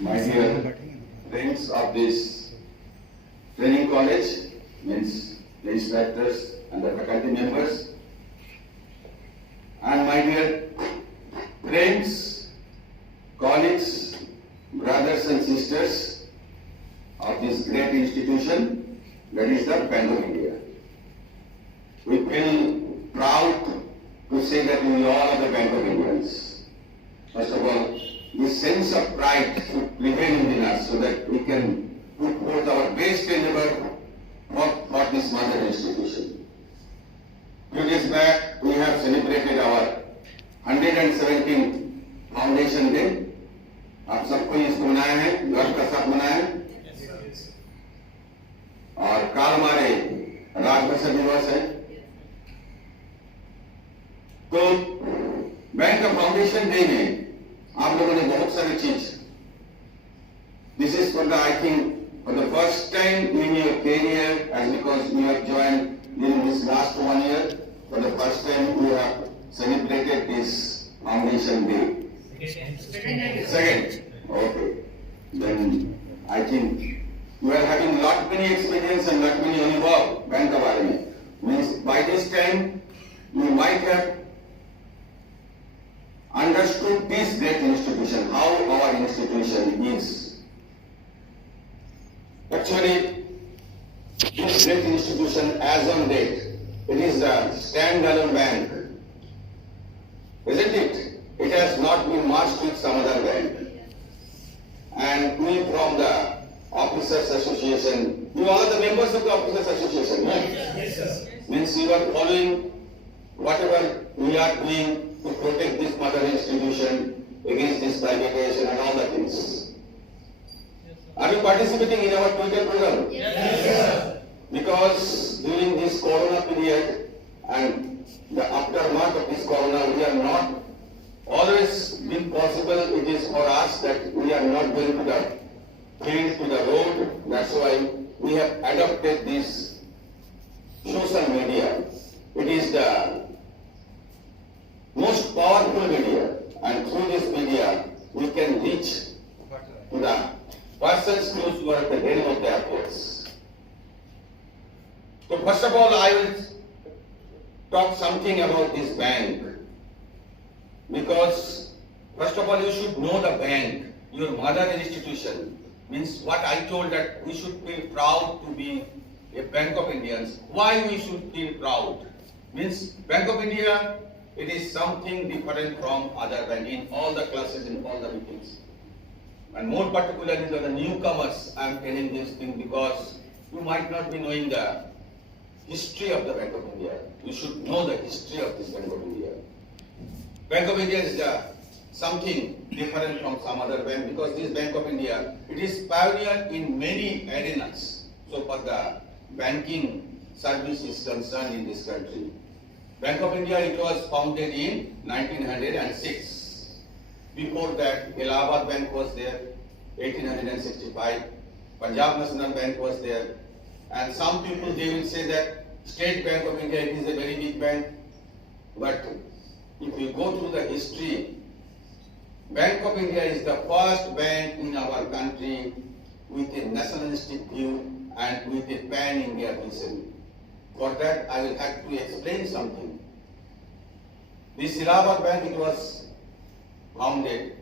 My dear friends of this training college, means the instructors and the faculty members, and my dear friends, colleagues, brothers and sisters of this great institution, that is the Bank of India. We feel proud to say that we all are the Bank of Indians. First of all, this sense of pride should prevail within us so that we can put forth our best endeavor for this mother institution. Few days back, we have celebrated our 117th Foundation Day. आप सबको इसको मनाया है, गर्व का साथ मनाया है। और कल हमारे राजभाषा दिवस है। तो बैंक का फाउंडेशन डे में आप लोगों ने बहुत सारी चीज, this is for the, I think, for the first time in your career, as because you have joined in this last 1 year, for the first time you have celebrated this foundation day. Second. Okay. Then I think you are having lot many experience and lot many अनुभव bank के बारे में. Means by this time you might have understood this great institution, how our institution is. Actually, this great institution as on date, it is a standalone bank, isn't it? It has not been merged with some other bank. And we from the Officers Association, you all are the members of the Officers Association, right? Yes, sir. Means you are following whatever we are doing to protect this mother institution against this privatization and all the things. Are you participating in our Twitter program? Yes, sir. Because during this corona period and the aftermath of this corona, we are not always been possible. It is for us that we are not going to the field, to the road. That's why we have adopted this social media. It is the most powerful media, and through this media we can reach to the persons who are at the helm of the affairs. So first of all, I will talk something about this bank, because first of all you should know the bank, your mother institution. Means what I told that we should feel proud to be a Bank of Indians. Why we should feel proud? Means Bank of India, it is something different from other banks in all the classes, in all the meetings. And more particularly to the newcomers, I am telling this thing because you might not be knowing the history of the Bank of India. You should know the history of this Bank of India. Bank of India is something different from some other bank because this Bank of India, it is pioneer in many arenas. So for the banking service is concerned in this country. Bank of India, it was founded in 1906. Before that, Allahabad Bank was there, 1865. Punjab National Bank was there. And some people, they will say that State Bank of India, it is a very big bank. But if you go through the history, Bank of India is the first bank in our country with a nationalistic view and with a pan-India vision. For that, I will have to explain something. This Allahabad Bank, it was founded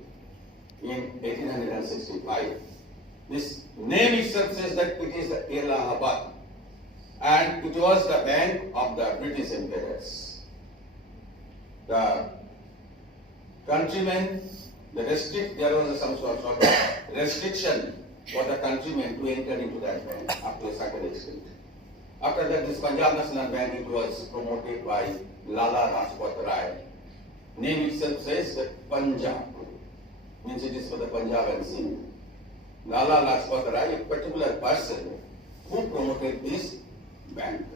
in 1865. This name itself says that it is Allahabad, and it was the bank of the British emperors. The countrymen, there was some sort of restriction for the countrymen to enter into that bank up to a certain extent. After that, this Punjab National Bank, it was promoted by Lala Rajpat Rai. Name itself says that Punjab, means it is for the Punjab and Sindh. Lala Rajpat Rai, a particular person who promoted this bank.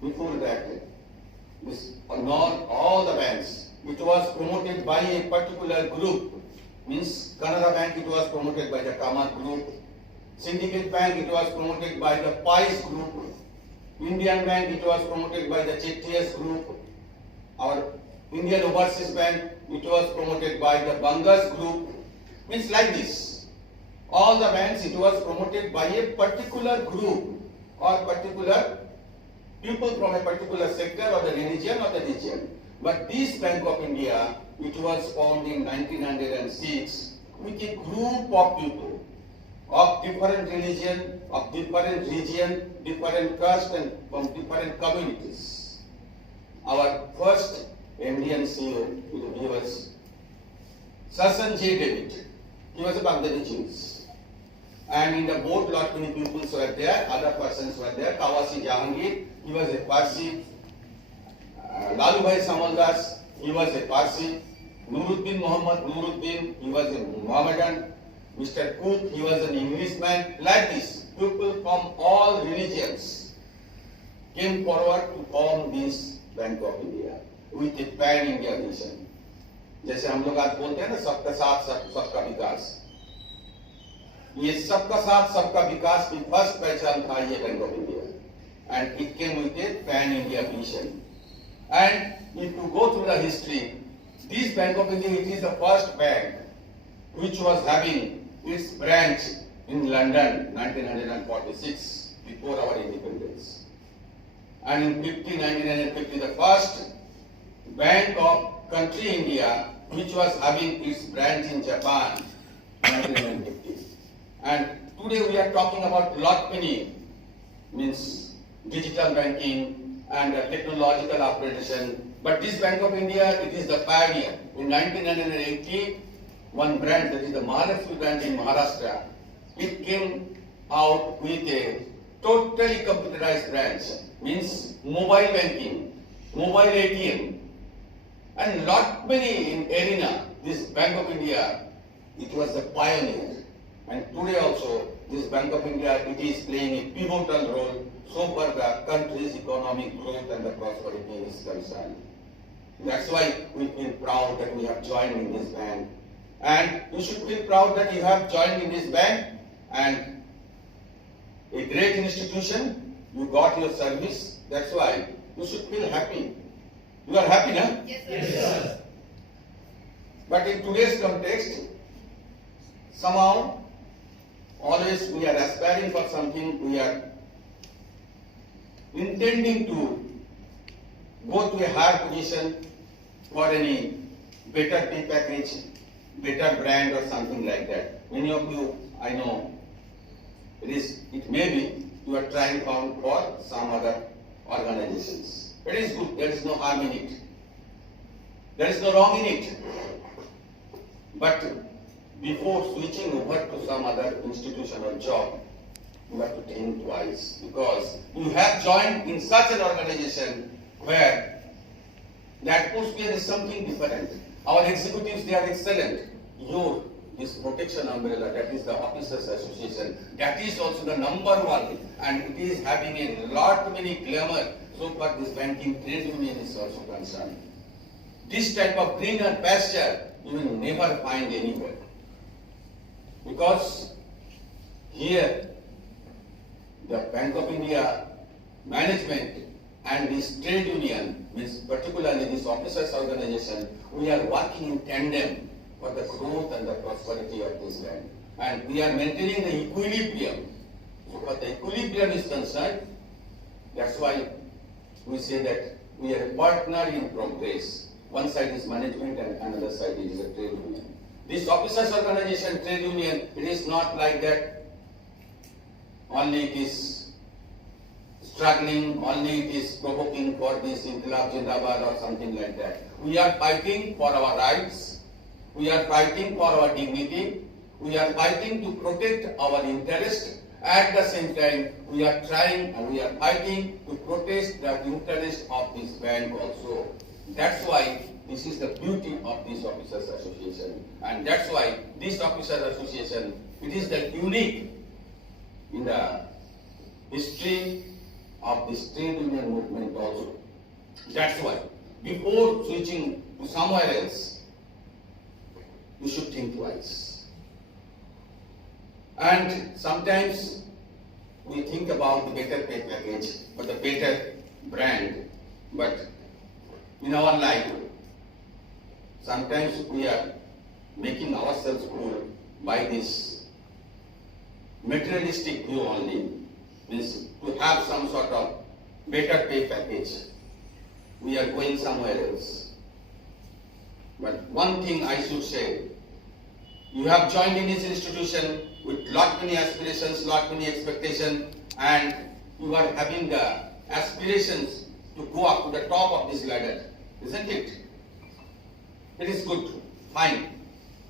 Before that, this, not all the banks, it was promoted by a particular group. Means Canara Bank, it was promoted by the Kamath group. Syndicate Bank, it was promoted by the Pice group. Indian Bank, it was promoted by the Chettias group. Our Indian Overseas Bank, it was promoted by the Bangas group. Means like this. All the banks, it was promoted by a particular group or particular people from a particular sector or the religion or the region. But this Bank of India, it was formed in 1906 with a group of people of different religion, of different region, different caste and from different communities. Our first Indian CEO, he was Sasan J. David. He was a Bangladeshi. And in the board, lot many people were there, other persons were there. Kawasi Jahangir, he was a Parsi. Lalubhai Samaldas, he was a Parsi. Nuruddin Muhammad Nuruddin, he was a Mohammedan. Mr. Cook, he was an Englishman. Like this, people from all religions came forward to form this Bank of India with a pan-India vision. जैसे हम लोग आज बोलते हैं ना, सबका साथ सबका विकास, ये सबका साथ सबका विकास की फर्स्ट पहचान था ये bank of India, and it came with a pan India vision. And if you go through the history, this Bank of India, it is the first bank which was having its branch in London 1946 before our independence, and in 1950 the first bank of country India which was having its branch in Japan 1950. And today we are talking about lot many, means digital banking and technological upgradation. But this Bank of India, it is the pioneer. In 1980, one branch, that is the Mahalakshmi branch in Maharashtra, it came out with a totally computerized branch, means mobile banking, mobile ATM, and lot many in arena. This Bank of India, it was the pioneer. And today also, this Bank of India, it is playing a pivotal role so far the country's economic growth and the prosperity is concerned. That's why we feel proud that we have joined in this bank. And you should feel proud that you have joined in this bank, and a great institution, you got your service. That's why you should feel happy. You are happy, na? Yes, sir. Yes, sir. But in today's context, somehow, always we are aspiring for something, we are intending to go to a higher position for any better pay package, better brand or something like that. Many of you, I know, it may be you are trying for some other organizations. It is good, there is no harm in it. There is no wrong in it. But before switching over to some other institution or job, you have to think twice, because you have joined in such an organization where the atmosphere is something different. Our executives, they are excellent. This protection umbrella, that is the Officers Association, that is also the number one, and it is having a lot many glamour. So far this banking trade union is also concerned. This type of greener pasture you will never find anywhere. Because here the Bank of India management and this trade union, means particularly this officers organization, we are working in tandem for the growth and the prosperity of this land. And we are maintaining the equilibrium. So for the equilibrium is concerned, that's why we say that we are a partner in progress. One side is management and another side is a trade union. This officers organization, trade union, it is not like that. Only it is struggling, only it is provoking for this Inqilab Jindabad or something like that. We are fighting for our rights. We are fighting for our dignity. We are fighting to protect our interest. At the same time, we are trying and we are fighting to protect the interest of this bank also. That's why this is the beauty of this Officers Association. And that's why this Officers Association, it is the unique in the history of this trade union movement also. That's why before switching to somewhere else, you should think twice. And sometimes we think about the better pay package or the better brand, but in our life, sometimes we are making ourselves poor by this materialistic view only, means to have some sort of better pay package. We are going somewhere else. But one thing I should say, you have joined in this institution with lot many aspirations, lot many expectations, and you are having the aspirations to go up to the top of this ladder, isn't it? It is good, fine.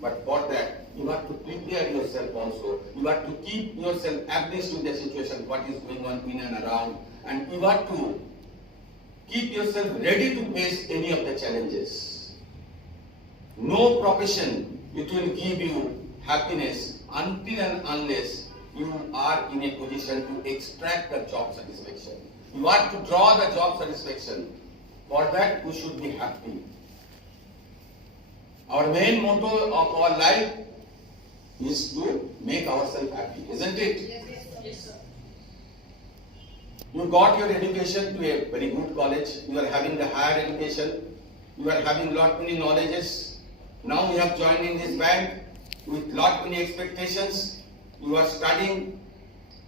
But for that, you have to prepare yourself also. You have to keep yourself abreast with the situation, what is going on in and around, and you have to keep yourself ready to face any of the challenges. No profession it will give you happiness until and unless you are in a position to extract the job satisfaction. You have to draw the job satisfaction. For that, you should be happy. Our main motto of our life is to make ourselves happy, isn't it? Yes, sir. You got your education to a very good college. You are having the higher education. You are having lot many knowledges. Now you have joined in this bank with lot many expectations. You are studying,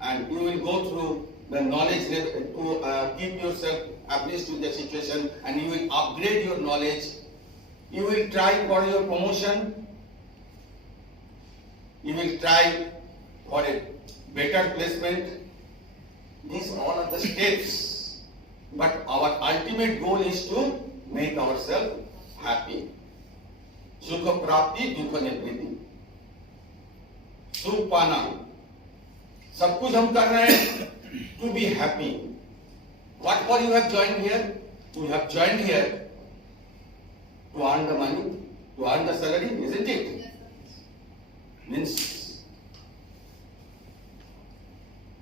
and you will go through the knowledge to keep yourself abreast with the situation, and you will upgrade your knowledge. You will try for your promotion. You will try for a better placement. These all are the steps. But our ultimate goal is to make ourselves happy. Sukho prapti, Dukh nibriti. सुख पाना, सब कुछ हम कर रहे हैं to be happy. What for you have joined here? You have joined here to earn the money, to earn the salary, isn't it? Means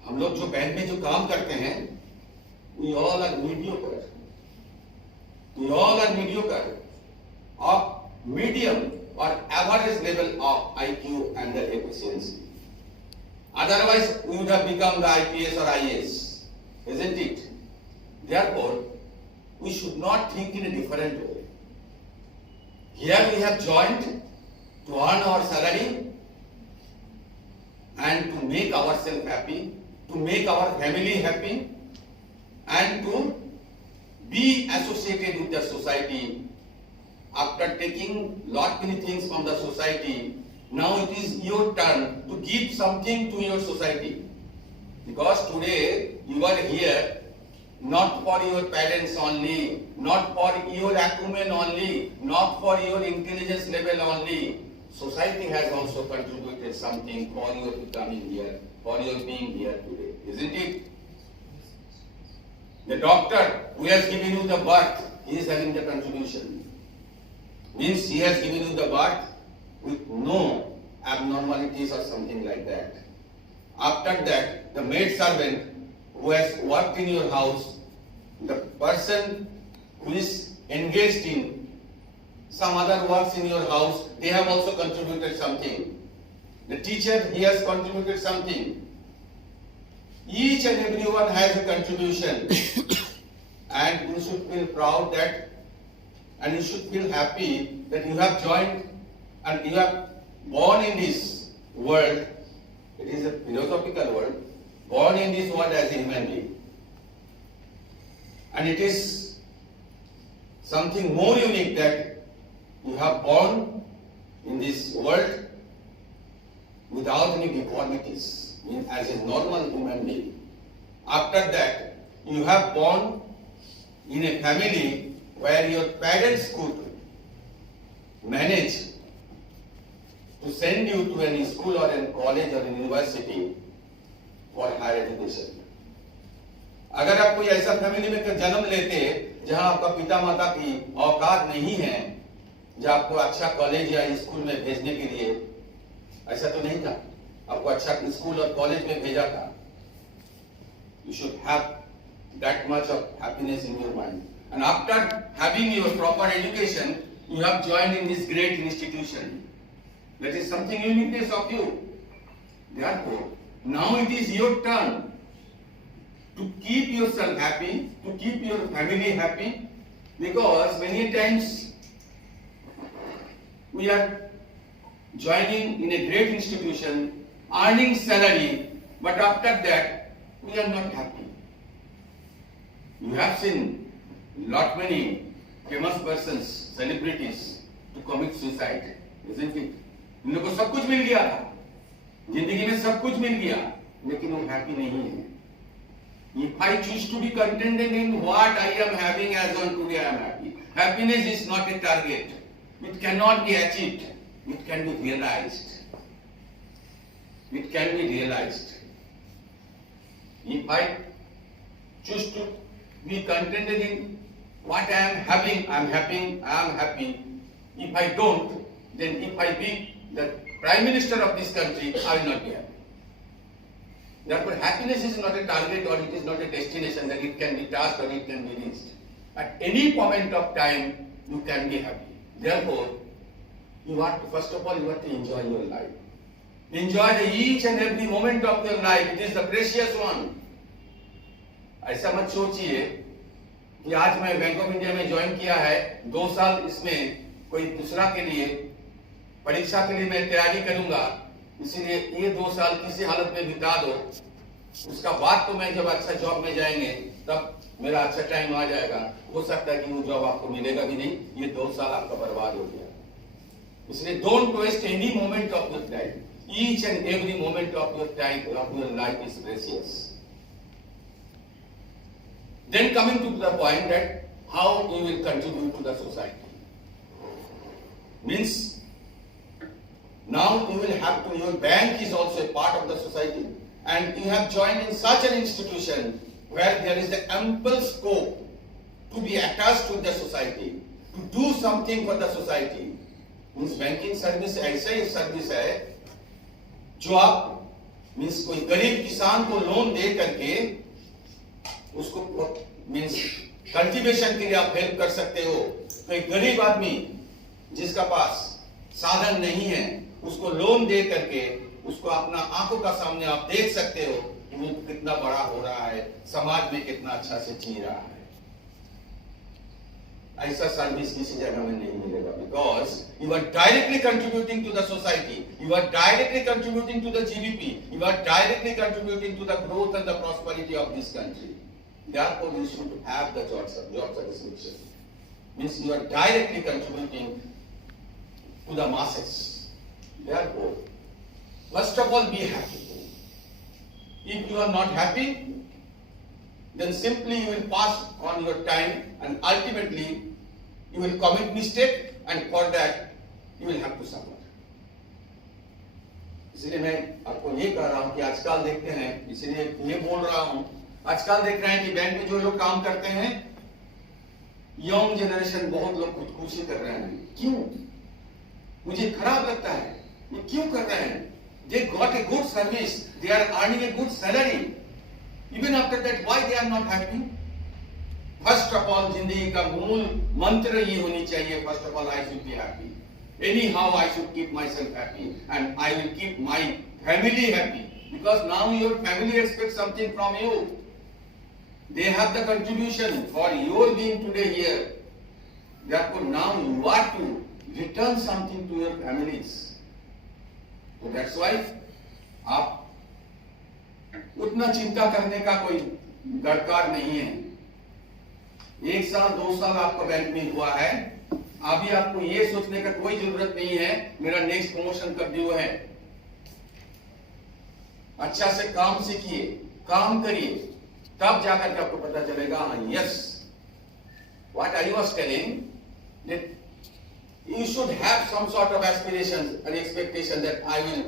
हम लोग जो बैंक में जो काम करते हैं, we all are mediocre. We all are mediocre of medium or average level of IQ and the efficiency. Otherwise, we would have become the IPS or IAS, isn't it? Therefore, we should not think in a different way. Here we have joined to earn our salary and to make ourselves happy, to make our family happy, and to be associated with the society. After taking lot many things from the society, now it is your turn to give something to your society. Because today you are here not for your parents only, not for your acumen only, not for your intelligence level only. Society has also contributed something for your becoming here, for your being here today, isn't it? The doctor who has given you the birth, he is having the contribution. Means he has given you the birth with no abnormalities or something like that. After that, the maid servant who has worked in your house, the person who is engaged in some other works in your house, they have also contributed something. The teacher, he has contributed something. Each and everyone has a contribution. And you should feel proud that, and you should feel happy that you have joined and you have born in this world. It is a philosophical world. Born in this world as a human being. And it is something more unique that you have born in this world without any deformities, as a normal human being. After that, you have born in a family where your parents could manage to send you to any school or a college or a university for higher education. अगर आप कोई ऐसा family में जन्म लेते जहां आपका पिता माता की औकात नहीं है, जहां आपको अच्छा कॉलेज या स्कूल में भेजने के लिए, ऐसा तो नहीं था, आपको अच्छा स्कूल और कॉलेज में भेजा था. You should have that much of happiness in your mind. And after having your proper education, you have joined in this great institution. That is something uniqueness of you. Therefore, now it is your turn to keep yourself happy, to keep your family happy, because many times we are joining in a great institution, earning salary, but after that, we are not happy. You have seen lot many famous persons, celebrities, to commit suicide, isn't it? इन लोगों को सब कुछ मिल गया था, जिंदगी में सब कुछ मिल गया, लेकिन वो happy नहीं है. If I choose to be contented in what I am having as on today, I am happy. Happiness is not a target. It cannot be achieved. It can be realized. It can be realized. If I choose to be contented in what I am having, I am happy, I am happy. If I don't, then if I be the Prime Minister of this country, I will not be happy. Therefore, happiness is not a target or it is not a destination that it can be touched or it can be reached. At any moment of time, you can be happy. Therefore, you have to, first of all, you have to enjoy your life. Enjoy each and every moment of your life. It is the precious one. ऐसा मत सोचिए कि आज मैं bank of India में join किया है, 2 साल इसमें कोई दूसरा के लिए परीक्षा के लिए मैं तैयारी करूंगा, इसीलिए ये 2 साल किसी हालत में बिता दो, उसका बाद तो मैं जब अच्छा जॉब में जाएंगे तब मेरा अच्छा टाइम आ जाएगा. हो सकता है कि वो जॉब आपको मिलेगा भी नहीं, ये 2 साल आपका बर्बाद हो गया. इसलिए don't waste any moment of your time. Each and every moment of your time of your life is precious. Then coming to the point that how you will contribute to the society. Means now you will have to, your bank is also a part of the society, and you have joined in such an institution where there is the ample scope to be attached to the society, to do something for the society. Means banking service ऐसा ही service है जो आप means कोई गरीब किसान को loan दे करके उसको मीन्स कल्टीवेशन के लिए आप हेल्प कर सकते हो. कोई गरीब आदमी जिसका पास साधन नहीं है उसको लोन दे करके उसको अपना आंखों का सामने आप देख सकते हो कि वो कितना बड़ा हो रहा है, समाज में कितना अच्छा से जी रहा है. ऐसा सर्विस किसी जगह में नहीं मिलेगा. Because you are directly contributing to the society, you are directly contributing to the GDP, you are directly contributing to the growth and the prosperity of this country. Therefore, you should have the job satisfaction. Means you are directly contributing to the masses. Therefore, first of all, be happy. If you are not happy, then simply you will pass on your time and ultimately you will commit mistake, and for that you will have to suffer. इसलिए मैं आपको ये कह रहा हूँ कि आजकल देखते हैं, इसलिए ये बोल रहा हूँ, आजकल देख रहे हैं कि बैंक में जो लोग काम करते हैं, यंग जनरेशन बहुत लोग खुदकुशी कर रहे हैं. क्यों? मुझे खराब लगता है. ये क्यों कर रहे हैं? They got a good service, they are earning a good salary. Even after that, why they are not happy? First of all, जिंदगी का मूल मंत्र ये होनी चाहिए. First of all, I should be happy. Anyhow, I should keep myself happy, and I will keep my family happy. Because now your family expects something from you. They have the contribution for your being today here. Therefore, now you are to return something to your families. So that's why आप उतना चिंता करने का कोई दरकार नहीं है. 1 साल 2 साल आपका बैंक में हुआ है, अभी आपको ये सोचने का कोई जरूरत नहीं है मेरा नेक्स्ट प्रमोशन कब ड्यू है. अच्छा से काम सीखिए, काम करिए, तब जाकर के आपको पता चलेगा. Yes, what I was telling, that you should have some sort of aspiration and expectation that I will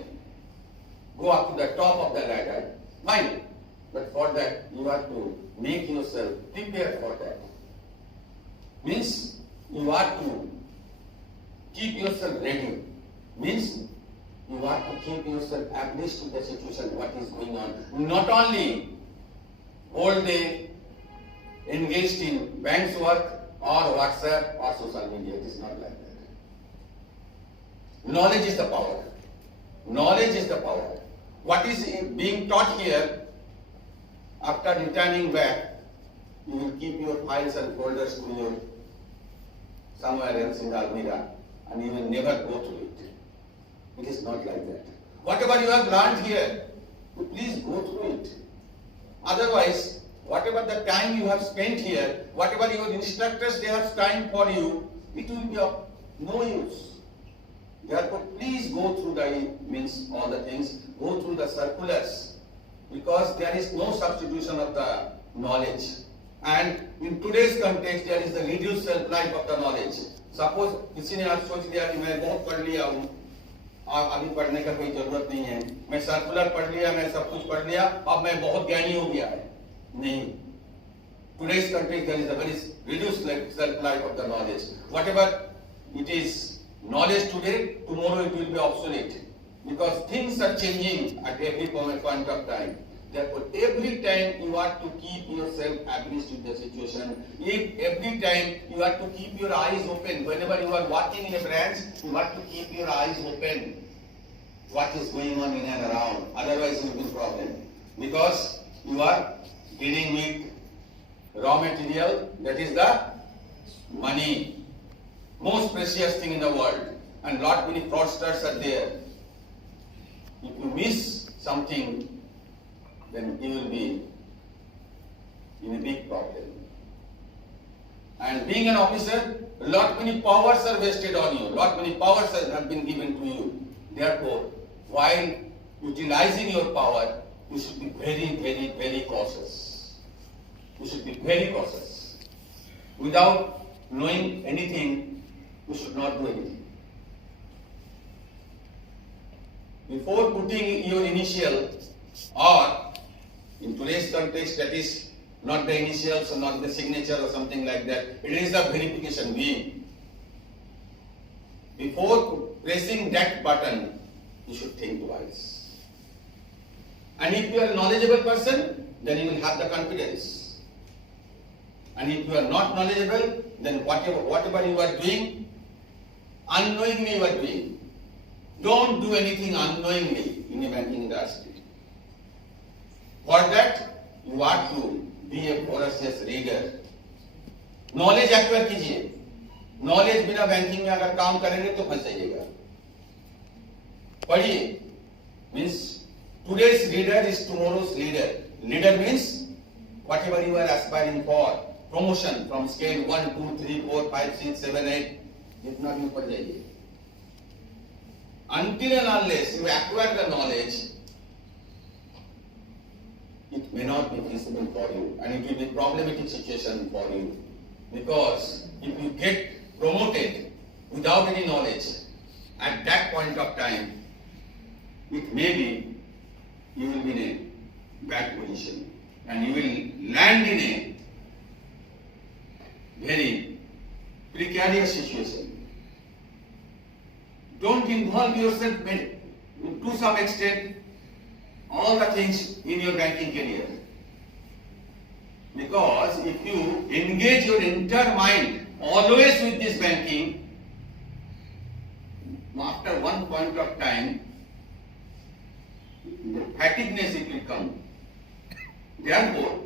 go up to the top of the ladder. Fine, but for that you have to make yourself prepared for that. Means you have to keep yourself ready. Means you have to keep yourself abreast to the situation, what is going on. Not only all day engaged in bank's work or WhatsApp or social media. It is not like that. Knowledge is the power. Knowledge is the power. What is being taught here, after returning back, you will keep your files and folders to your somewhere else in the almirah, and you will never go through it. It is not like that. Whatever you have learned here, please go through it. Otherwise, whatever the time you have spent here, whatever your instructors they have time for you, it will be of no use. Therefore, please go through all the things, go through the circulars, because there is no substitution of the knowledge. And in today's context, there is the reduced shelf life of the knowledge. Suppose किसी ने आज सोच लिया कि मैं बहुत पढ़ लिया हूँ, और अभी पढ़ने का कोई जरूरत नहीं है, मैं सर्कुलर पढ़ लिया, मैं सब कुछ पढ़ लिया, अब मैं बहुत ज्ञानी हो गया है. नहीं. Today's context, there is a very reduced shelf life of the knowledge. Whatever it is knowledge today, tomorrow it will be obsolete, because things are changing at every point of time. Therefore, every time you have to keep yourself abreast with the situation. Every time you have to keep your eyes open. Whenever you are working in a branch, you have to keep your eyes open. What is going on in and around? Otherwise, you will be problem. Because you are dealing with raw material, that is the money, most precious thing in the world, and lot many fraudsters are there. If you miss something, then you will be in a big problem. And being an officer, lot many powers are vested on you, lot many powers have been given to you. Therefore, while utilizing your power, you should be very, very, very cautious. You should be very cautious. Without knowing anything, you should not do anything. Before putting your initial, or in today's context, that is not the initials or not the signature or something like that, it is the verification V. Before pressing that button, you should think twice. And if you are a knowledgeable person, then you will have the confidence. And if you are not knowledgeable, then whatever you are doing, unknowingly you are doing. Don't do anything unknowingly in a banking industry. For that, you have to be a voracious reader. Knowledge acquire कीजिए. Knowledge बिना banking में अगर काम करेंगे तो फंस जाइएगा. पढ़िए. Means today's reader is tomorrow's leader. Leader means whatever you are aspiring for. Promotion from scale 1, 2, 3, 4, 5, 6, 7, 8. जितना भी ऊपर जाइए. Until and unless you acquire the knowledge, it may not be feasible for you, and it will be a problematic situation for you. Because if you get promoted without any knowledge, at that point of time, it may be you will be in a bad position, and you will land in a very precarious situation. Don't involve yourself to some extent all the things in your banking career. Because if you engage your entire mind always with this banking, after one point of time, the fatigueness it will come. Therefore,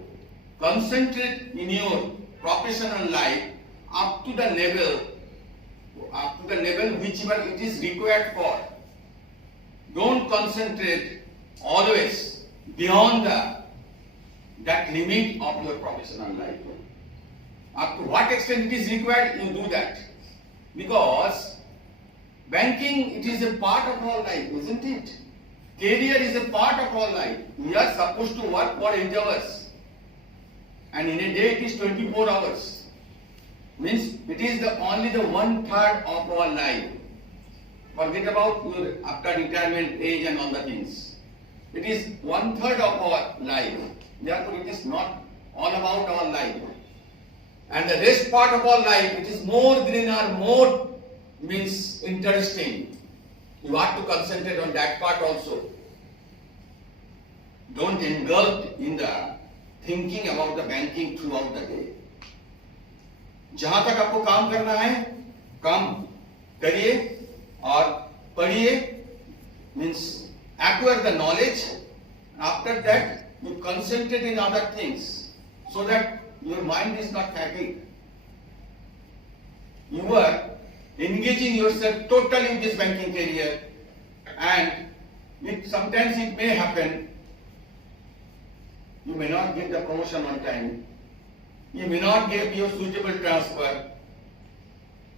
concentrate in your professional life up to the level whichever it is required for. Don't concentrate always beyond that limit of your professional life. Up to what extent it is required, you do that. Because banking, it is a part of our life, isn't it? Career is a part of our life. We are supposed to work for 8 hours. And in a day it is 24 hours. Means it is only the 1/3 of our life. Forget about your after retirement age and all the things. It is 1/3 of our life. Therefore, it is not all about our life. And the rest part of our life, it is more greener, more means interesting. You have to concentrate on that part also. Don't indulge in the thinking about the banking throughout the day. जहां तक आपको काम करना है, काम करिए और पढ़िए, means acquire the knowledge. After that, you concentrate in other things so that your mind is not fatigued. You are engaging yourself totally in this banking career And sometimes it may happen, you may not get the promotion on time, you may not get your suitable transfer.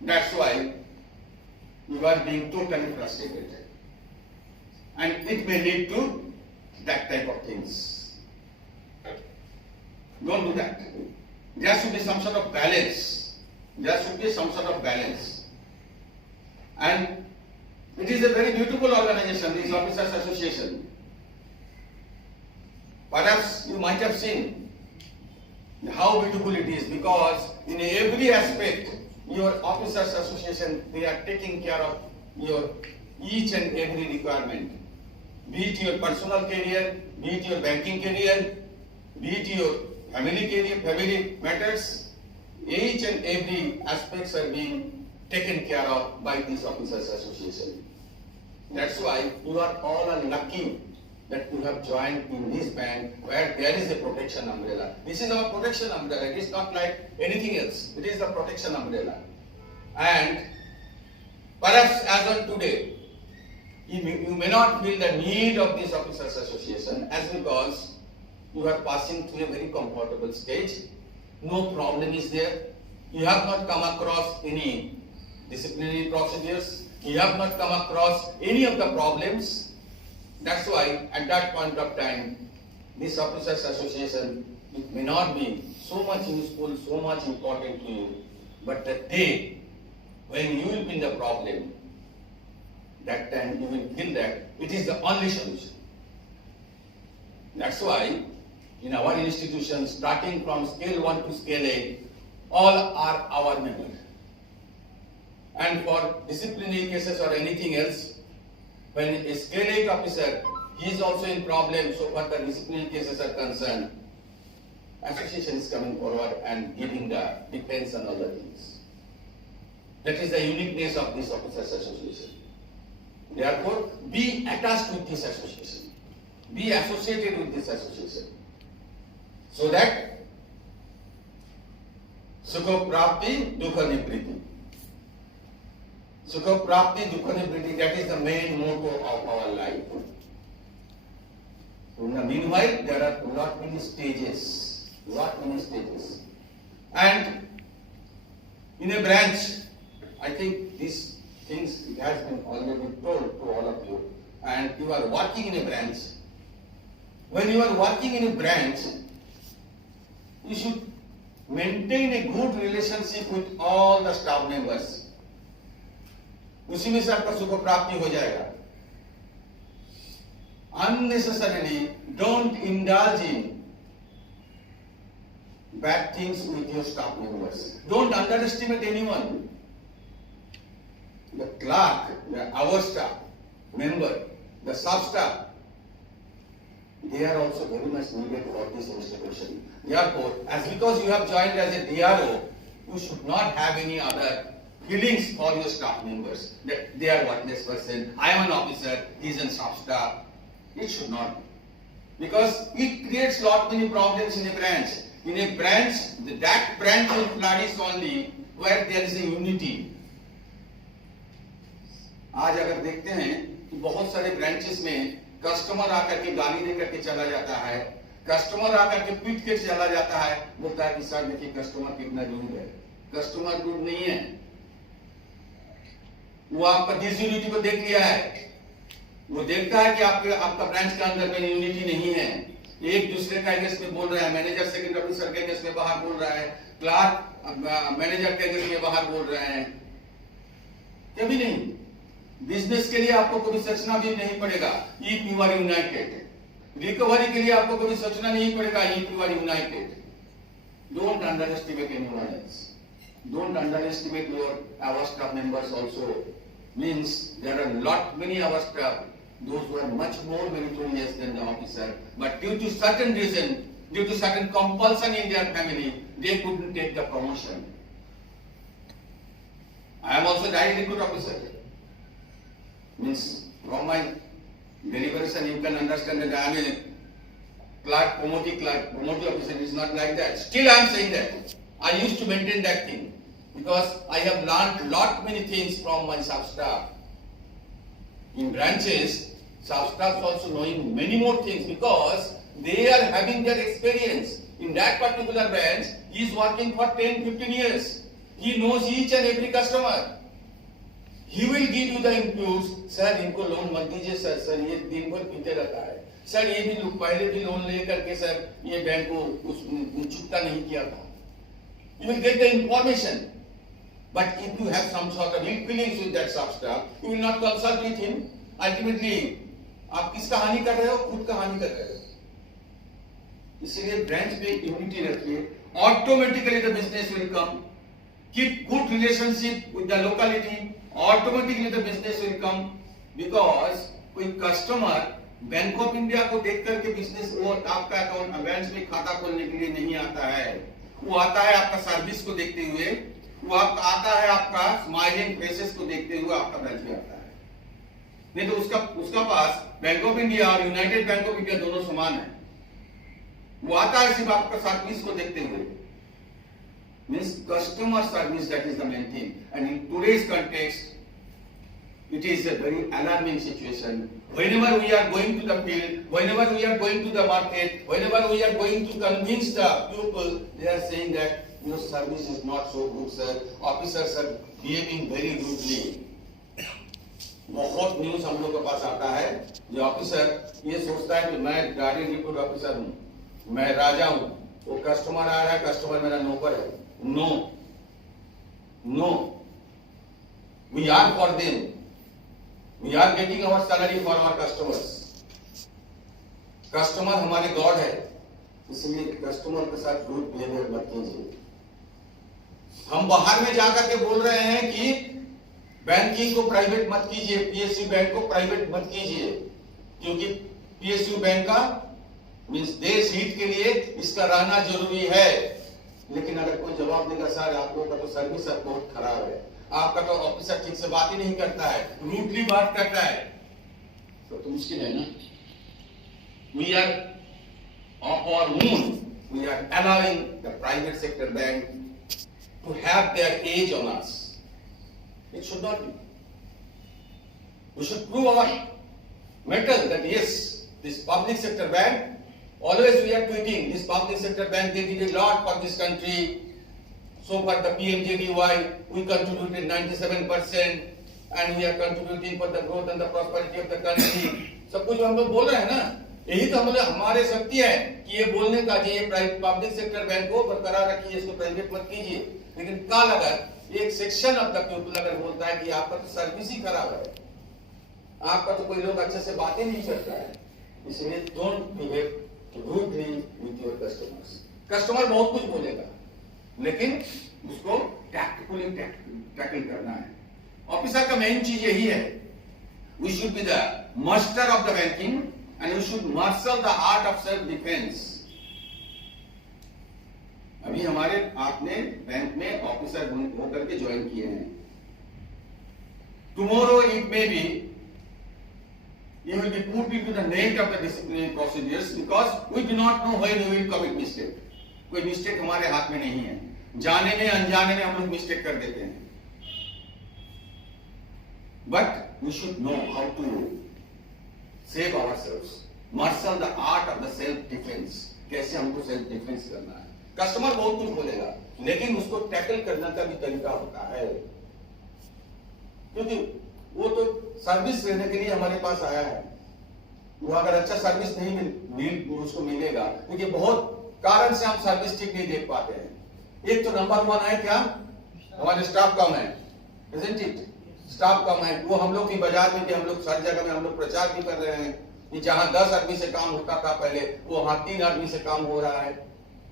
That's why you are being totally frustrated. And it may lead to that type of things. Don't do that. There should be some sort of balance. There should be some sort of balance. And it is a very beautiful organization, this Officers Association. Perhaps you might have seen how beautiful it is, because in every aspect, your Officers Association, they are taking care of your each and every requirement. Be it your personal career, be it your banking career, be it your family career, family matters, each and every aspects are being taken care of by this Officers Association. That's why you are all lucky that you have joined in this bank where there is a protection umbrella. This is our protection umbrella. It is not like anything else. It is the protection umbrella. And perhaps as on today, you may not feel the need of this Officers Association as because you are passing through a very comfortable stage. No problem is there. You have not come across any disciplinary procedures. You have not come across any of the problems. That's why at that point of time, this Officers Association, it may not be so much useful, so much important to you, but the day when you will be in the problem, that time you will feel that it is the only solution. That's why in our institution, starting from scale 1 to scale 8, all are our members. And for disciplinary cases or anything else, when a scale 8 officer, he is also in problem, so far the disciplinary cases are concerned, association is coming forward and giving the defense and other things. That is the uniqueness of this Officers Association. Therefore, be attached with this association. Be associated with this association. So that Sukho, prapti, Dukh, nibriti. Sukho, prapti, Dukh, nibriti, that is the main motto of our life. In the meanwhile, there are lot many stages. And in a branch, I think these things it has been already told to all of you, and you are working in a branch. When you are working in a branch, you should maintain a good relationship with all the staff members. उसी में से आपका सुख प्राप्ति हो जाएगा. Unnecessarily, don't indulge in bad things with your staff members. Don't underestimate anyone. The clerk, our staff member, the sub staff, they are also very much needed for this institution. Therefore, as because you have joined as a DRO, you should not have any other feelings for your staff members that they are worthless person. I am an officer, he is a sub staff. It should not be, because it creates lot many problems in a branch. In a branch, that branch will flourish only where there is a unity. आज अगर देखते हैं कि बहुत सारे branches में customer आकर के गाली दे करके चला जाता है, कस्टमर आकर के पीट के चला जाता है, बोलता है कि सर देखिए कस्टमर कितना रूड है. कस्टमर रूड नहीं है, वो आपका डिसयूनिटी को देख लिया है. वो देखता है कि आपका ब्रांच के अंदर में यूनिटी नहीं है. एक दूसरे का अगेंस्ट में बोल रहा है, मैनेजर सेकंड ऑफिसर के अगेंस्ट में बाहर बोल रहा है, क्लार्क मैनेजर के अगेंस्ट में बाहर बोल रहे हैं. कभी नहीं. बिजनेस के लिए आपको कभी सोचना भी नहीं पड़ेगा if you are united. Recovery के लिए आपको कभी सोचना नहीं पड़ेगा if you are united. Don't underestimate anyone else. Don't underestimate our staff members also. Means there are many our staff, those who are much more meritorious than the officer, but due to certain reason, due to certain compulsion in their family, they couldn't take the promotion. I am also direct recruit officer. Means from my deliberation you can understand that I am a clerk, promoting officer. It is not like that. Still I am saying that. I used to maintain that thing because I have learned many things from my sub staff. In branches, staff also knowing many more things because they are having their experience. In that particular branch, he is working for 10-15 years. He knows each and every customer. He will give you the inputs. Sir, इनको loan मत दीजिए sir, sir ये दिन भर पीते रहता है. Sir ये भी लोग पहले भी लोन लेकर के सर ये बैंक को चुकता नहीं किया था. You will get the information. But if you have some sort of ill feelings with that staff, you will not consult with him. Ultimately, आप किसका हानि कर रहे हो? खुद का हानि कर रहे हो. इसलिए ब्रांच पे यूनिटी रखिए. Automatically the business will come. Keep good relationship with the locality. Automatically the business will come. Because कोई कस्टमर बैंक ऑफ इंडिया को देख करके बिजनेस वो आपका अकाउंट बैंक में खाता खोलने के लिए नहीं आता है. वो आता है आपका सर्विस को देखते हुए. वो आपका आता है आपका स्माइलिंग फेसेस को देखते हुए आपका ब्रांच में आता है. नहीं तो उसका पास बैंक ऑफ इंडिया और यूनाइटेड बैंक ऑफ इंडिया दोनों समान है. वो आता है सिर्फ आपका सर्विस को देखते हुए. Means customer service, that is the main thing. And in today's context, it is a very alarming situation. Whenever we are going to the field, whenever we are going to the market, whenever we are going to convince the people, they are saying that your service is not so good, sir. Officers are behaving very rudely. बहुत news हम लोग के पास आता है. जो officer ये सोचता है कि मैं गाड़ी रिपोर्ट ऑफिसर हूँ, मैं राजा हूँ. वो कस्टमर आ रहा है, कस्टमर मेरा नौकर है. No, no. We are for them. We are getting our salary for our customers. Customer हमारे गॉड है, इसलिए कस्टमर के साथ रूड बिहेवियर मत कीजिए. हम बाहर में जाकर के बोल रहे हैं कि बैंकिंग को प्राइवेट मत कीजिए, पीएसयू बैंक को प्राइवेट मत कीजिए, क्योंकि पीएसयू बैंक का मीन्स देश हित के लिए इसका रहना जरूरी है. लेकिन अगर कोई जवाब देगा सर आप लोगों का तो सर्विस बहुत खराब है, आपका तो ऑफिसर ठीक से बात ही नहीं करता है, रूटली बात करता है, तो मुश्किल है ना. We are of our own, we are allowing the private sector bank to have their edge on us. It should not be. We should prove our mettle that yes, this public sector bank. Always we are tweeting this public sector bank, they did a lot for this country. So for the PMJDY, we contributed 97% and we are contributing for the growth and the prosperity of the country. सब कुछ हम लोग बोल रहे हैं ना. यही तो हमारे शक्ति है कि ये बोलने का कि ये पब्लिक सेक्टर बैंक को बरकरार रखिए, इसको प्राइवेट मत कीजिए. लेकिन कल अगर एक सेक्शन ऑफ द पीपल अगर बोलता है कि आपका तो सर्विस ही खराब है, आपका तो कोई लोग अच्छे से बातें नहीं करता है, इसलिए don't behave rudely with your customers. Customer बहुत कुछ बोलेगा, लेकिन उसको टैक्टफुली टैकल करना है. ऑफिसर का मेन चीज यही है. We should be the master of the banking and we should master the art of self defense. अभी हमारे आपने बैंक में ऑफिसर होकर के ज्वाइन किए हैं. Tomorrow it may be you will be put into the net of the disciplinary procedures because we do not know when we will commit mistake. कोई mistake हमारे हाथ में नहीं है. जाने में अनजाने में हम लोग मिस्टेक कर देते हैं. But we should know how to save ourselves, marshal the art of the self defense. कैसे हमको सेल्फ डिफेंस करना है. कस्टमर बहुत कुछ बोलेगा, लेकिन उसको टैकल करने का भी तरीका होता है, क्योंकि वो तो सर्विस लेने के लिए हमारे पास आया है. वो अगर अच्छा सर्विस नहीं उसको मिलेगा, क्योंकि बहुत कारण से हम सर्विस ठीक नहीं देख पाते हैं. एक तो नंबर 1 है क्या, हमारे स्टाफ कम है, isn't it? स्टाफ कम है. वो हम लोग की बाजार में भी हम लोग हर जगह में हम लोग प्रचार भी कर रहे हैं कि जहां 10 आदमी से काम होता था पहले, वो वहां 3 आदमी से काम हो रहा है.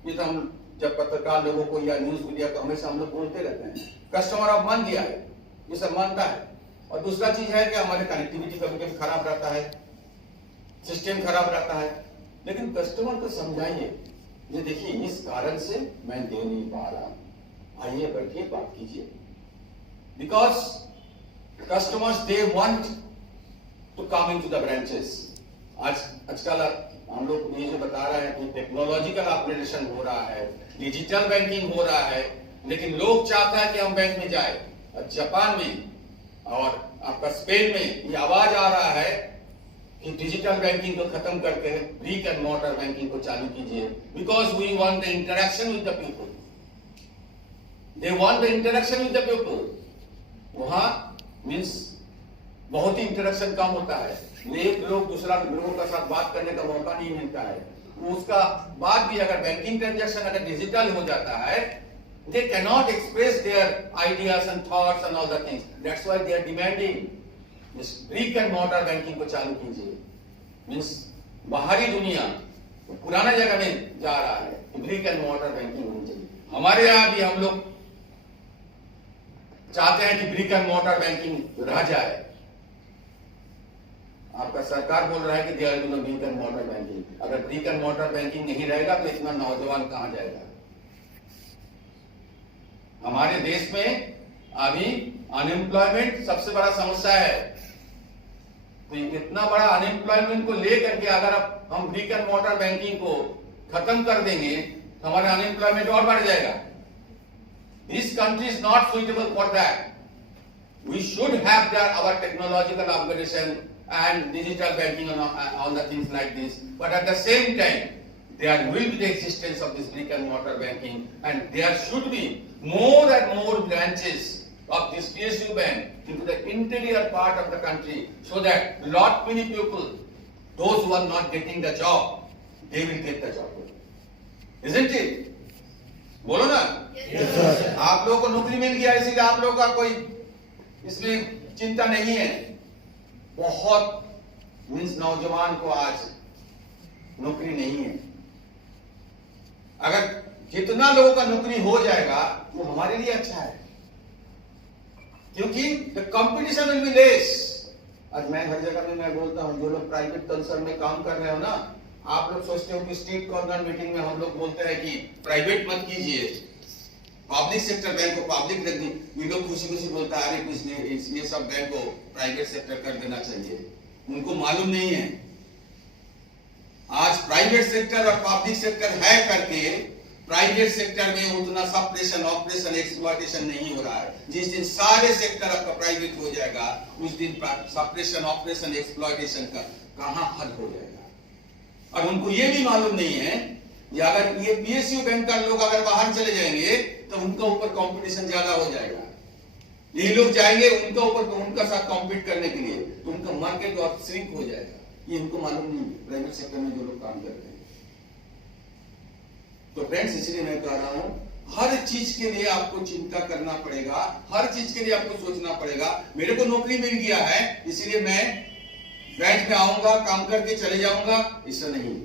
ये तो हम जब पत्रकार लोगों को या न्यूज मीडिया को हमेशा हम लोग बोलते रहते हैं. कस्टमर अब मान दिया है, ये सब मानता है. और दूसरा चीज है कि हमारे कनेक्टिविटी कभी कभी खराब रहता है, सिस्टम खराब रहता है. लेकिन कस्टमर को समझाइए, ये देखिए इस कारण से मैं दे नहीं पा रहा, आइए बैठिए बात कीजिए. Because customers they want to come into the branches. आजकल हम लोग ये जो बता रहे हैं कि टेक्नोलॉजिकल अपग्रेडेशन हो रहा है, डिजिटल बैंकिंग हो रहा है, लेकिन लोग चाहता है कि हम बैंक में जाए. जापान में और आपका स्पेन में ये आवाज आ रहा है कि डिजिटल बैंकिंग को खत्म करके ब्रिक एंड मॉर्टर बैंकिंग को चालू कीजिए, because we want the interaction with the people, they want the interaction with the people. वहां मीन्स बहुत ही इंटरेक्शन कम होता है, एक लोग दूसरा लोगों के साथ बात करने का मौका नहीं मिलता है। उसका बाद भी अगर बैंकिंग ट्रांजैक्शन अगर डिजिटल हो जाता है, they cannot express their ideas and thoughts and all the things. That's why they are demanding this brick and mortar banking को चालू कीजिए। मीन्स बाहरी दुनिया पुराना जगह में जा रहा है, ब्रिक एंड मॉर्टर बैंकिंग होनी चाहिए। हमारे यहाँ भी हम लोग चाहते हैं कि ब्रिक एंड मॉर्टर बैंकिंग रह जाए। आपका सरकार बोल रहा है कि there is no brick and mortar banking. अगर ब्रिक एंड मॉर्टर बैंकिंग नहीं रहेगा तो इतना नौजवान कहां जाएगा? हमारे देश में अभी अनएम्प्लॉयमेंट सबसे बड़ा समस्या है। तो इतना बड़ा अनएम्प्लॉयमेंट को लेकर के अगर हम ब्रिक एंड मॉर्टर बैंकिंग को खत्म कर देंगे तो हमारा अनएम्प्लॉयमेंट और बढ़ जाएगा। This country is not suitable for that. We should have our technological upgradation and digital banking and all the things like this, but at the same time there will be the existence of this brick and mortar banking, and there should be more and more branches of this PSU bank into the interior part of the country, so that lot many people, those who are not getting the job, they will get the job, isn't it? बोलो ना। yes, sir. आप लोगों को नौकरी मिल गया, इसीलिए आप लोगों का कोई इसमें चिंता नहीं है। बहुत मीन्स नौजवान को आज नौकरी नहीं है। अगर जितना लोगों का नौकरी हो जाएगा वो हमारे लिए अच्छा है, क्योंकि the competition will be less. आज मैं हर जगह में मैं बोलता हूं, जो लोग प्राइवेट कंसर्न में काम कर रहे हो ना, आप लोग सोचते हो कि स्ट्रीट कॉर्नर मीटिंग में हम लोग बोलते हैं कि प्राइवेट मत कीजिए, पब्लिक सेक्टर बैंक को पब्लिक रख दी। ये लोग खुशी खुशी बोलता है अरे कुछ नहीं, ये सब बैंक को प्राइवेट सेक्टर कर देना चाहिए। उनको मालूम नहीं है आज प्राइवेट सेक्टर और पब्लिक सेक्टर है करके प्राइवेट सेक्टर में उतना सप्रेशन ऑपरेशन एक्सप्लॉयटेशन नहीं हो रहा है। जिस दिन सारे सेक्टर आपका प्राइवेट हो जाएगा उस दिन सप्रेशन ऑपरेशन एक्सप्लॉयटेशन का कहां हद हो जाएगा। और उनको ये भी मालूम नहीं है कि अगर ये पीएसयू बैंक का लोग अगर बाहर चले जाएंगे तो उनका ऊपर कंपटीशन ज्यादा हो जाएगा। ये लोग जाएंगे उनका ऊपर तो उनका साथ कॉम्पीट करने के लिए, तो उनका मार्केट और श्रिंक हो जाएगा। ये उनको मालूम नहीं है प्राइवेट सेक्टर में जो लोग काम करते हैं। तो फ्रेंड्स, इसलिए मैं कह रहा हूं हर चीज के लिए आपको चिंता करना पड़ेगा, हर चीज के लिए आपको सोचना पड़ेगा। मेरे को नौकरी मिल गया है इसीलिए मैं बैंक में आऊंगा, काम करके चले जाऊंगा, इससे नहीं।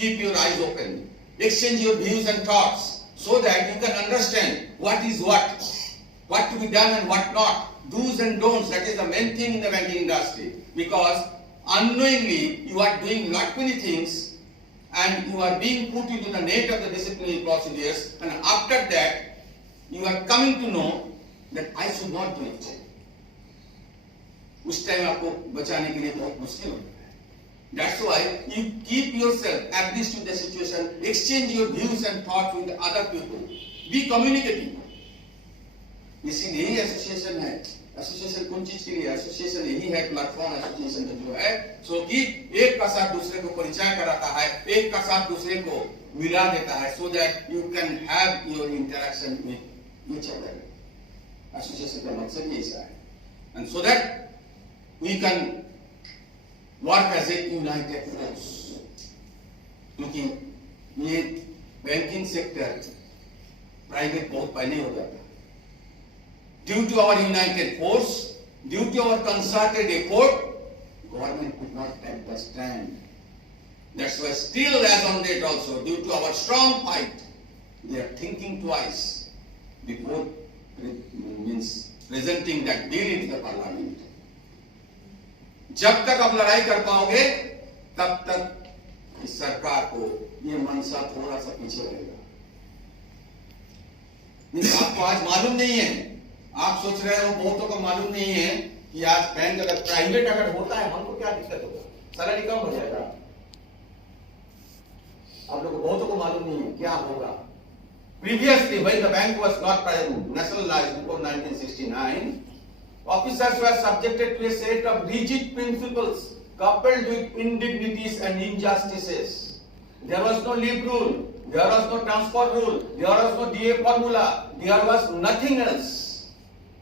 Keep your eyes open, exchange your views and thoughts, so that you can understand what is what to be done and what not, do's and don'ts. That is the main thing in the banking industry, because unknowingly you are doing lot many things and you are being put into the net of the disciplinary procedures, and after that you are coming to know that I should not do it. उस time आपको बचाने के लिए बहुत मुश्किल होता है। That's why you keep yourself at least with the situation, exchange your views and thoughts with other people, be communicative. इसीलिए ही एसोसिएशन है। एसोसिएशन कौन चीज के लिए? एसोसिएशन यही है, प्लेटफॉर्म एसोसिएशन का जो है सो कि एक का साथ दूसरे को परिचय कराता है, एक का साथ दूसरे को मिला देता है, so that you can have your interaction with each other. Association का मकसद ही ऐसा है, and so that we can work as a united force. क्योंकि ये बैंकिंग सेक्टर प्राइवेट बहुत पहले हो जाता है। Due to our united force, due to our concerted effort, government could not take the stand. That's why still as on date also, due to our strong fight, they are thinking twice before presenting that bill into the parliament. जब तक आप लड़ाई कर पाओगे तब तक इस सरकार को ये मनसा थोड़ा सा पीछे रहेगा। आपको आज मालूम नहीं है, आप सोच रहे हो, बहुतों को मालूम नहीं है कि आज बैंक अगर प्राइवेट अगर होता है हमको क्या दिक्कत होगा, सैलरी कम हो जाएगा। आप लोगों को बहुतों को मालूम नहीं है क्या होगा। Previously, when the bank was not nationalized before 1969, Officers were subjected to a set of rigid principles coupled with indignities and injustices. There was no leave rule, there was no transport rule, there was no DA formula, there was nothing else.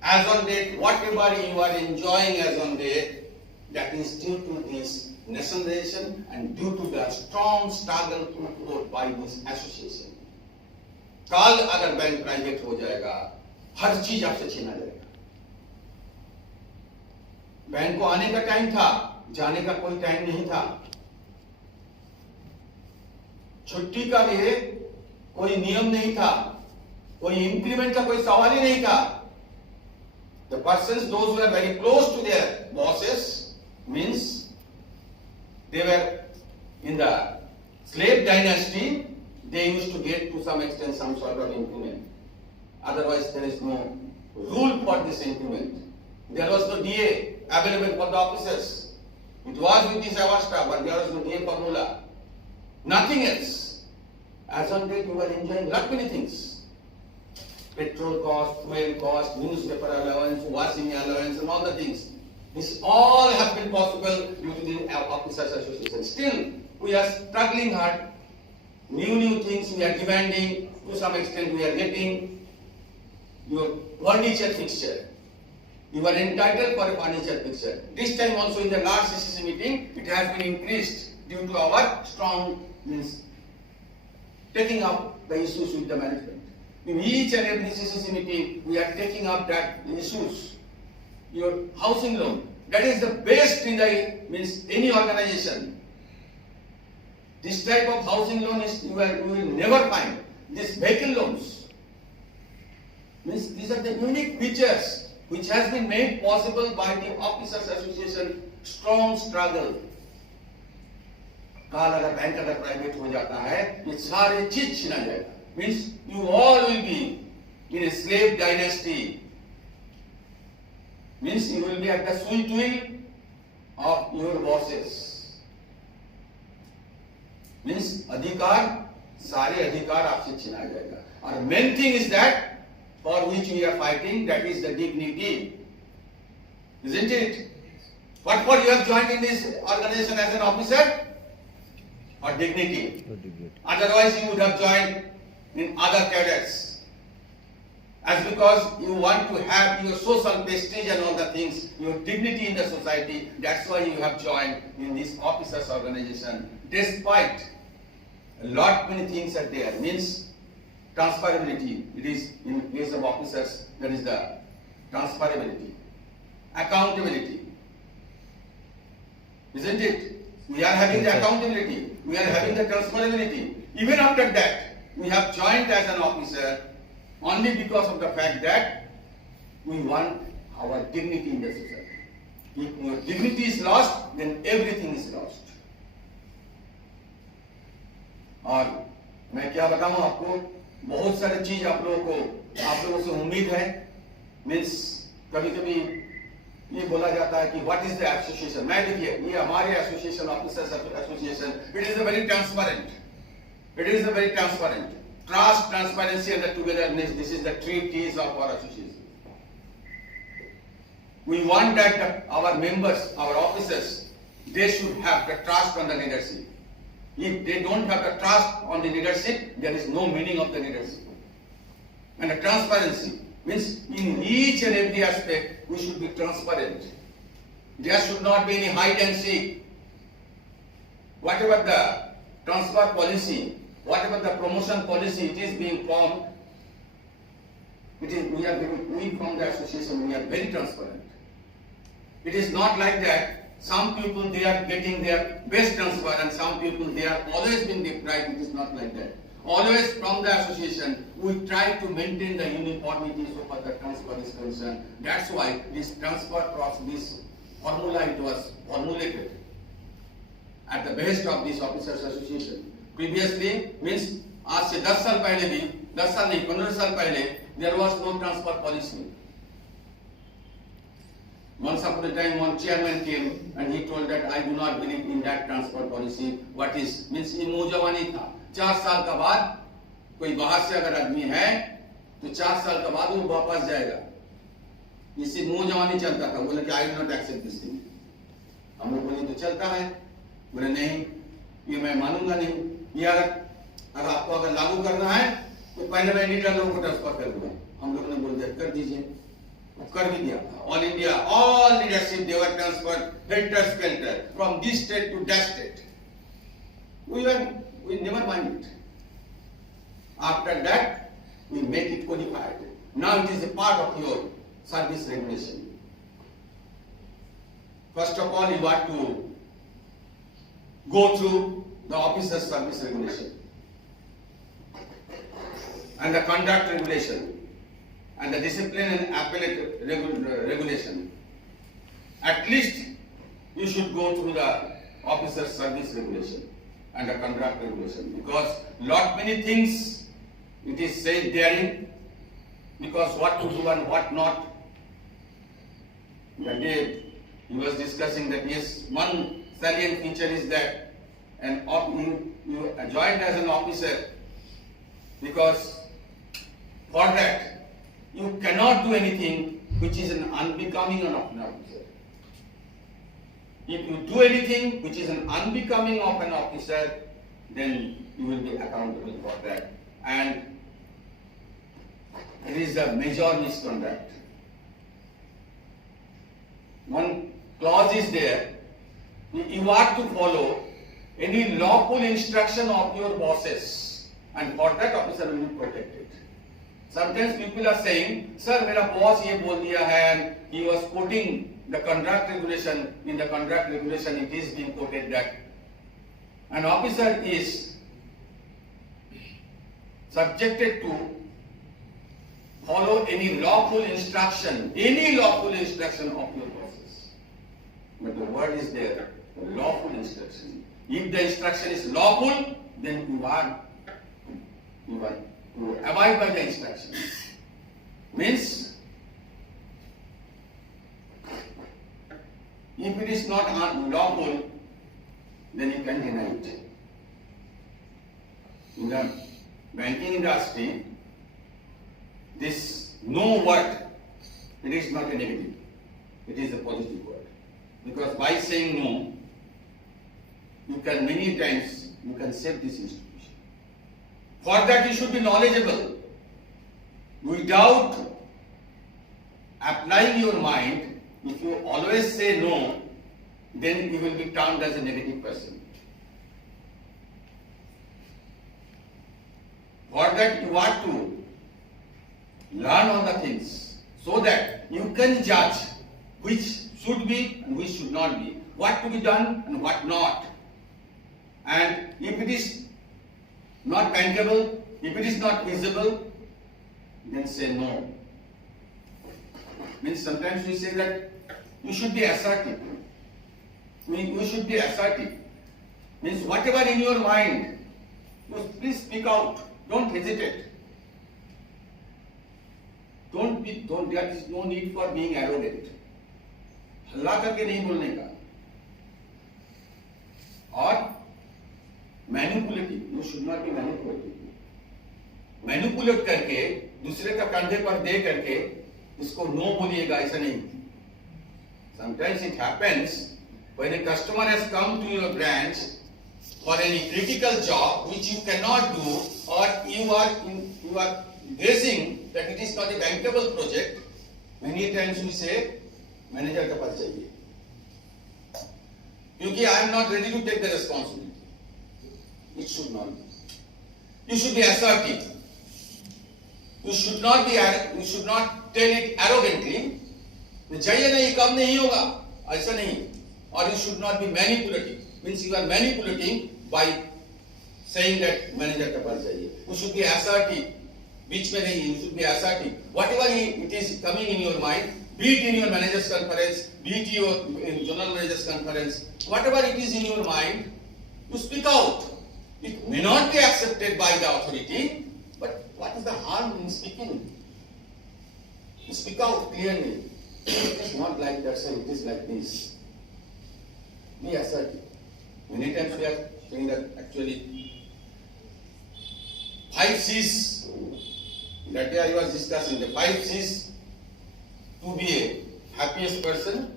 As on date, whatever you are enjoying as on date, that is due to this nationalization and due to the strong struggle put forth by this association. काल अगर bank private हो जाएगा, हर चीज आपसे छीना जाएगा. Bank को आने का टाइम था, जाने का कोई टाइम नहीं था. छुट्टी का भी कोई नियम नहीं था, कोई इंक्रीमेंट का कोई सवाल ही नहीं था. The persons, those who are very close to their bosses, means they were in the slave dynasty, they used to get to some extent some sort of increment. Otherwise, there is no rule for this increment. There was no DA available for the officers. It was with this Avasta, but there was no DA formula. Nothing else. As on date, you are enjoying lot many things. Petrol cost, fuel cost, newspaper allowance, washing allowance, and all the things. This all have been possible due to the Officers Association. Still, we are struggling hard. New things we are demanding. To some extent, we are getting your furniture fixture. You are entitled for a furniture fixture. This time also in the last CCC meeting, it has been increased due to our strong taking up the issues with the management. In each and every CCC meeting, we are taking up that issues. Your housing loan, that is the best in the any organization. This type of housing loan is you will never find. These vehicle loans, these are the unique features which has been made possible by the Officers Association strong struggle. काल अगर bank अगर private हो जाता है, ये सारे चीज छीना जाएगा. Means you all will be in a slave dynasty. Means you will be at the sweet will of your bosses. Means अधिकार, सारे अधिकार आपसे छीना जाएगा. और main thing is that for which we are fighting, that is the dignity, isn't it? What for you have joined in this organization as an officer? For dignity. Otherwise you would have joined in other cadets. As because you want to have your social prestige and all the things, your dignity in the society, that's why you have joined in this officers organization. Despite a lot many things are there, means transferability. It is in case of officers, that is the transferability. Accountability. Isn't it? We are having the accountability. We are having the transferability. Even after that, we have joined as an officer only because of the fact that we want our dignity in the society. If your dignity is lost, then everything is lost. और मैं क्या बताऊं आपको, बहुत सारी चीज आप लोगों से उम्मीद है. मीन्स कभी-कभी ये बोला जाता है कि व्हाट इज द एसोसिएशन. मैं देखिए, ये हमारे association, officers association, it is a very transparent. It is a very transparent. Trust, transparency and the togetherness, this is the three T's of our association. We want that our members, our officers, they should have the trust on the leadership. If they don't have the trust on the leadership, there is no meaning of the leadership. And the transparency means in each and every aspect, we should be transparent. There should not be any hide and seek. Whatever the transfer policy, whatever the promotion policy, it is being formed. We from the association, we are very transparent. It is not like that. Some people, they are getting their best transfer and some people, they are always being deprived. It is not like that. Always from the association, we try to maintain the uniformity so far the transfer is concerned. That's why this transfer process, this formula, it was formulated at the best of this officers association. Previously, means आज से 10 साल पहले भी, 10 साल नहीं, 15 साल पहले, there was no transfer policy. Once upon a time, one chairman came and he told that I do not believe in that transfer policy. What is? Means ये मौजवानी था. 4 साल का बाद कोई बाहर से अगर आदमी है, तो 4 साल का बाद वो वापस जाएगा. इससे नो जवानी चलता था, बोले कि I do not accept this thing. हम लोग बोले तो चलता है, बोले नहीं ये मैं मानूंगा नहीं, ये अगर आपको अगर लागू करना है तो पहले मैं लीडर लोगों को ट्रांसफर करूंगा। हम लोगों ने बोल दिया कर दीजिए, कर भी दिया। All India all leadership they were transferred helter skelter from this state to that state. we never mind it. After that we make it codified. Now it is a part of your service regulation. First of all, you have to go through the officer's service regulation and the conduct regulation and the discipline and appellate regulation. At least you should go through the officer's service regulation and the conduct regulation, because lot many things it is said therein, because what to do and what not. That day he was discussing that yes, one salient feature is that you joined as an officer, because for that you cannot do anything which is an unbecoming of an officer. If you do anything which is an unbecoming of an officer, then you will be accountable for that. And it is a major misconduct. One clause is there, you are to follow any lawful instruction of your bosses, and for that officer will be protected. Sometimes people are saying, sir, मेरा boss ये बोल दिया है, and he was quoting the conduct regulation. In the conduct regulation it is being quoted that an officer is subjected to follow any lawful instruction of your bosses. But the word is there, the lawful instruction. If the instruction is lawful, then you are to abide by the instruction. Means if it is not lawful, then you can deny it. In the banking industry, this no word, it is not a negative, it is a positive word. Because by saying no, you can many times you can save this institution. For that you should be knowledgeable. Without applying your mind, if you always say no, then you will be termed as a negative person. For that you have to learn on the things so that you can judge which should be and which should not be, what to be done and what not. And if it is not bankable, if it is not feasible, then say no. Means sometimes we say that you should be assertive. We should be assertive. Means whatever in your mind, please speak out. Don't hesitate. There is no need for being arrogant. हल्ला करके नहीं बोलने का. और manipulative, you should not be manipulative. Manipulate करके दूसरे का कंधे पर दे करके इसको नो बोलिएगा, ऐसा नहीं. Sometimes it happens when a customer has come to your branch for any critical job which you cannot do, or you are guessing that it is not a bankable project. Many times we say manager का पास चाहिए, क्योंकि I am not ready to take the responsibility. It should not be. You should be assertive. You should not tell it arrogantly. चाहिए नहीं, कम नहीं होगा, ऐसा नहीं. Or you should not be manipulative. Means you are manipulating by saying that manager का पास चाहिए. You should be assertive. बीच में नहीं. You should be assertive. Whatever it is coming in your mind, be it in your manager's conference, be it in general manager's conference, whatever it is in your mind, you speak out. It may not be accepted by the authority, but what is the harm in speaking? You speak out clearly. It is not like that, sir, it is like this. Be assertive. Many times we are saying that actually 5 C's. That day I was discussing the 5 C's to be a happiest person.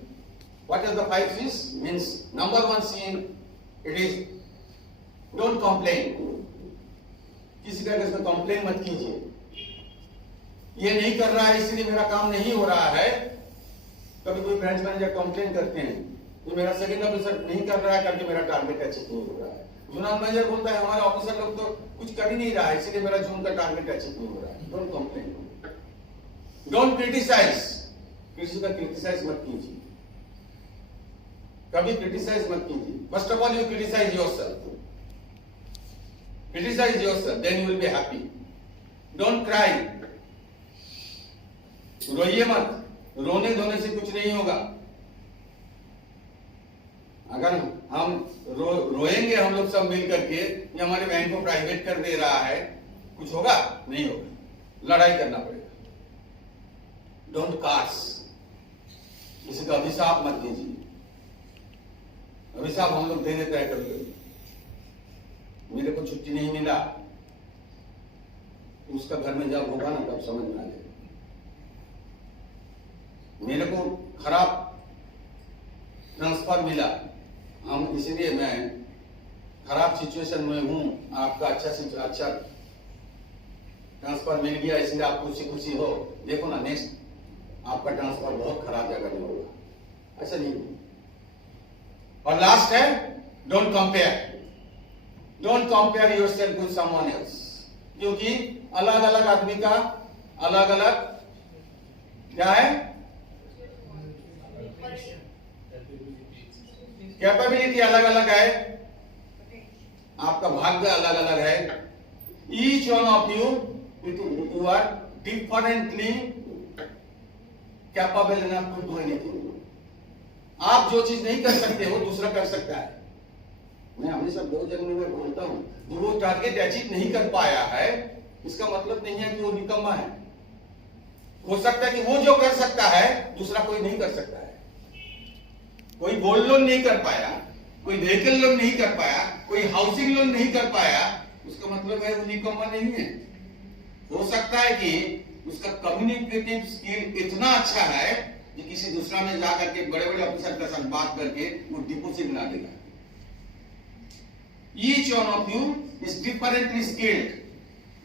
What are the 5 C's? Means number 1 C, it is don't complain. किसी का इसमें complain मत कीजिए, ये नहीं कर रहा है इसलिए मेरा काम नहीं हो रहा है। कभी कोई ब्रांच मैनेजर कंप्लेन करते हैं तो मेरा सेकंड ऑफिसर नहीं कर रहा है करके मेरा टारगेट अचीव नहीं हो रहा है। जोनल मैनेजर बोलता है हमारा ऑफिसर लोग तो कुछ कर ही नहीं रहा है इसलिए मेरा जोन का टारगेट अचीव नहीं हो रहा है। डोंट कंप्लेन, डोंट क्रिटिसाइज, किसी का क्रिटिसाइज मत कीजिए, कभी क्रिटिसाइज मत कीजिए। First of all you criticize yourself, criticize yourself, then you will be happy. Don't cry, रोइए मत, रोने धोने से कुछ नहीं होगा। अगर हम रोएंगे हम लोग सब मिल करके ये हमारे बैंक को प्राइवेट कर दे रहा है, कुछ होगा? नहीं होगा, लड़ाई करना पड़ेगा। डोंट कार्स, किसी का अभिशाप मत दीजिए। अभिशाप हम लोग दे देते हैं कभी कभी, मेरे को छुट्टी नहीं मिला, उसका घर में जब होगा ना तब समझ में आ जाएगा। मेरे को खराब ट्रांसफर मिला, हम इसलिए मैं खराब सिचुएशन में हूं, आपका अच्छा ट्रांसफर मिल गया इसलिए आप खुशी हो। देखो ना नेक्स्ट आपका ट्रांसफर बहुत खराब जगह में होगा, ऐसा नहीं। और लास्ट है don't compare, don't compare yourself with someone else, क्योंकि अलग अलग आदमी का अलग अलग क्या है, कैपेबिलिटी अलग अलग है, आपका भाग्य अलग अलग है। Each one of you are differently capable enough to do anything. आप जो चीज नहीं कर सकते हो दूसरा कर सकता है। मैं हमेशा बहुत जगह में बोलता हूं, जो वो टारगेट अचीव नहीं कर पाया है इसका मतलब नहीं है कि वो निकम्मा है। हो सकता है कि वो जो कर सकता है दूसरा कोई नहीं कर सकता है। कोई गोल्ड लोन नहीं कर पाया, कोई व्हीकल लोन नहीं कर पाया, कोई हाउसिंग लोन नहीं कर पाया, उसका मतलब है वो निकम्मा नहीं है। हो सकता है कि उसका कम्युनिकेटिव स्किल इतना अच्छा है कि किसी दूसरा में जाकर के बड़े बड़े ऑफिसर के साथ बात करके वो डिपोजिट बना देगा। Each one of you is differently skilled.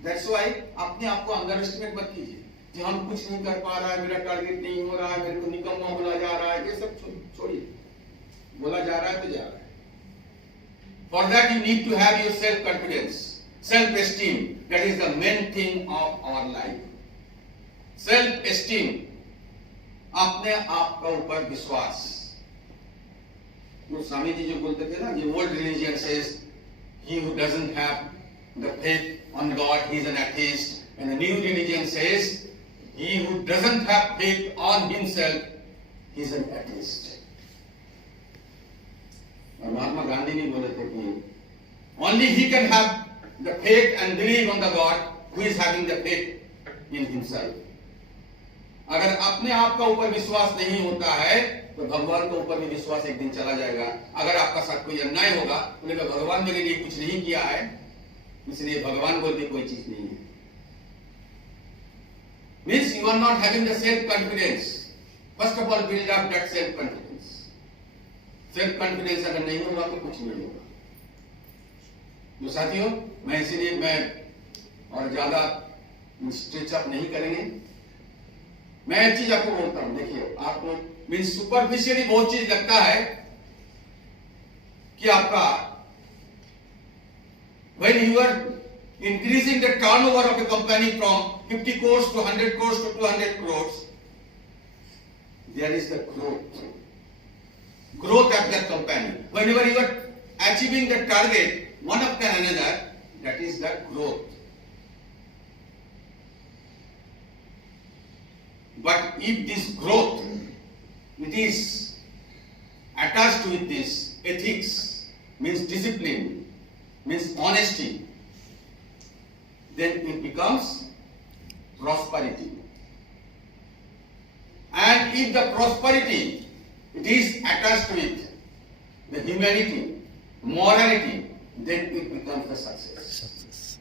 That's why अपने आप को अंडर एस्टिमेट मत कीजिए कि हम कुछ नहीं कर पा रहा है, मेरा टारगेट नहीं हो रहा है, मेरे को निकम्मा बोला जा रहा है, ये सब छोड़िए। बोला जा रहा है तो जा रहा है। For that you need to have your self confidence, self esteem. That is the main thing of our life. Self esteem, अपने आप का ऊपर विश्वास। वो स्वामी जी जो बोलते थे ना, ये old religion says he who doesn't have the faith on God, he is an atheist. And the new religion says he who doesn't have faith on himself, he is an atheist. और महात्मा गांधी ने बोले थे कि only he can have the faith and believe on the God who is having the faith in himself. अगर अपने आप का ऊपर विश्वास नहीं होता है तो भगवान के ऊपर भी विश्वास एक दिन चला जाएगा। अगर आपका साथ कोई अन्याय होगा बोलेगा भगवान मेरे लिए कुछ नहीं किया है, इसलिए भगवान बोलते कोई चीज नहीं है। Means you are not having the self confidence. First of all build up that self confidence. Self confidence अगर नहीं होगा तो कुछ नहीं होगा। तो साथियों मैं इसीलिए मैं और ज्यादा स्ट्रेच अप नहीं करेंगे। मैं एक चीज आपको बोलता हूं, देखिए आपको मीन सुपरफिशियली बहुत चीज लगता है कि आपका when you are increasing the turnover of a company from 50 crores to 100 crores to 200 crores, there is the growth of that company. Whenever you are achieving the target one after another, that is the growth. But if this growth, it is attached with this ethics, means discipline, means honesty, then it becomes prosperity. And if the prosperity, it is attached with the humanity, morality, then it becomes the success.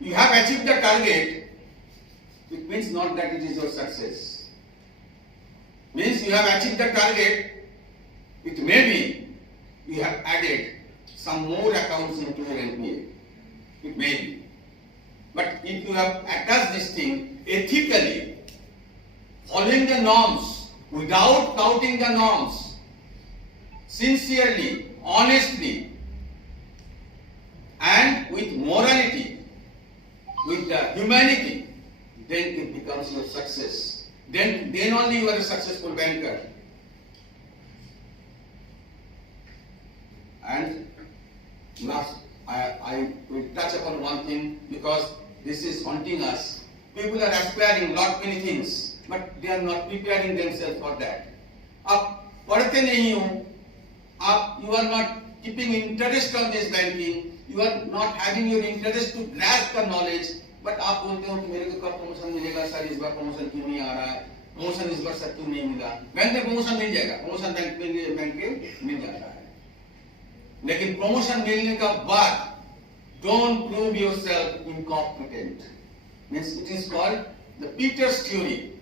You have achieved the target, it means not that it is your success. Means you have achieved the target. It may be you have added some more accounts into your NPA. It may be. But if you have attached this thing ethically, following the norms, without flouting the norms, sincerely, honestly, and with morality, with the humanity, then it becomes your success. Then only you are a successful banker. And last, I will touch upon one thing because this is haunting us. People are aspiring lot many things, but they are not preparing themselves for that. आप पढ़ते नहीं हो, you are not keeping interest on this banking, you are not having your interest to grasp the knowledge, but आप बोलते हो कि मेरे को कब प्रमोशन मिलेगा सर, इस बार प्रमोशन क्यों नहीं आ रहा है, प्रमोशन इस बार सर क्यों नहीं मिला, बैंक में प्रमोशन मिल जाएगा, प्रमोशन बैंक के मिल जाता है, लेकिन प्रमोशन मिलने का बाद don't prove yourself incompetent. Means it is called the Peter's theory.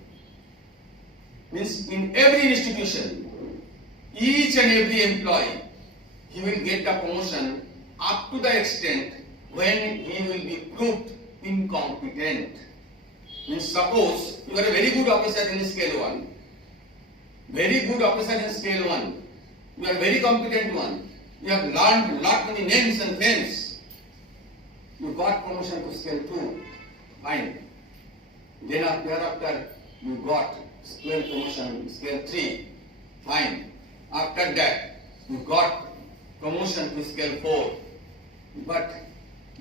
Means in every institution, each and every employee, he will get the promotion up to the extent when he will be proved incompetent. Means suppose you are a very good officer in scale 1, very good officer in scale 1, you are a very competent one, you have learned lot many names and fames, you got promotion to scale 2, fine. Then thereafter you got scale promotion scale 3, fine. After that you got promotion to scale 4, but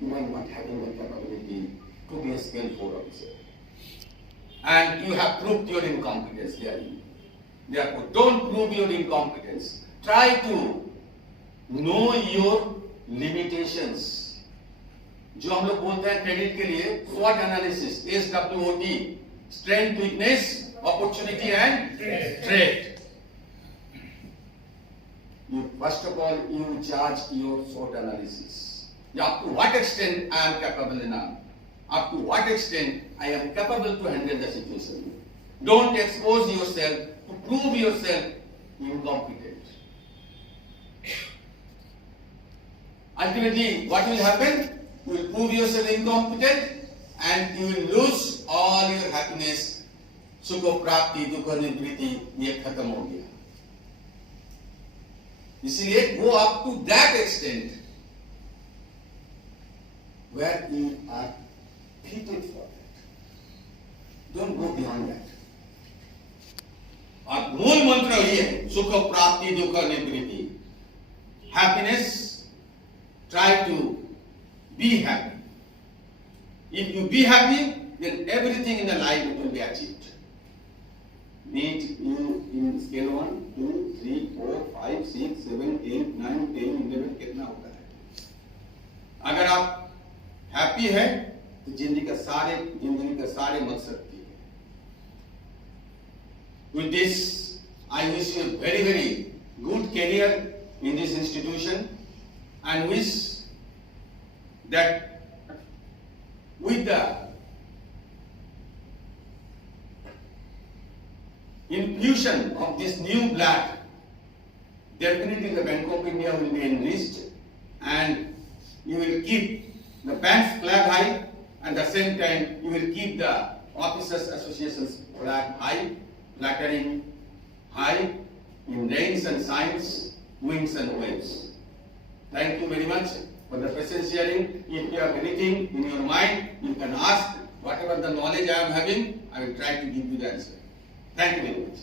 you are not having the capability to be a scale 4 officer. And you have proved your incompetence there. Therefore, don't prove your incompetence. Try to know your limitations. जो हम लोग बोलते हैं credit के लिए SWOT analysis, SWOT, strength, weakness, opportunity and threat. You first of all you judge your SWOT analysis. Up to what extent I am capable enough? Up to what extent I am capable to handle the situation? Don't expose yourself to prove yourself incompetent. Ultimately, what will happen? You will prove yourself incompetent and you will lose all your happiness. Sukho, prapti, Dukh, nibriti, ये खत्म हो गया. इसलिए go up to that extent where you are fitted for that. Don't go beyond that. और मूल मंत्र ये है, सुख प्राप्ति दुख निवृत्ति. Happiness, try to be happy. If you be happy, then everything in the life will be achieved. Be it you in scale 1, 2, 3, 4, 5, 6, 7, 8, 9, 10, 11 कितना होता है? अगर आप हैप्पी है तो जिंदगी का सारे मकसद की है. With this, I wish you a very, very good career in this institution and wish that with the infusion of this new blood, definitely the Bank of India will be enriched and you will keep the bank's flag high and at the same time you will keep the Officers Association's flag high, flattering high in rains and shines, winds and waves. Thank you very much for the presence sharing. If you have anything in your mind, you can ask. Whatever the knowledge I am having, I will try to give you the answer. Thank you very much.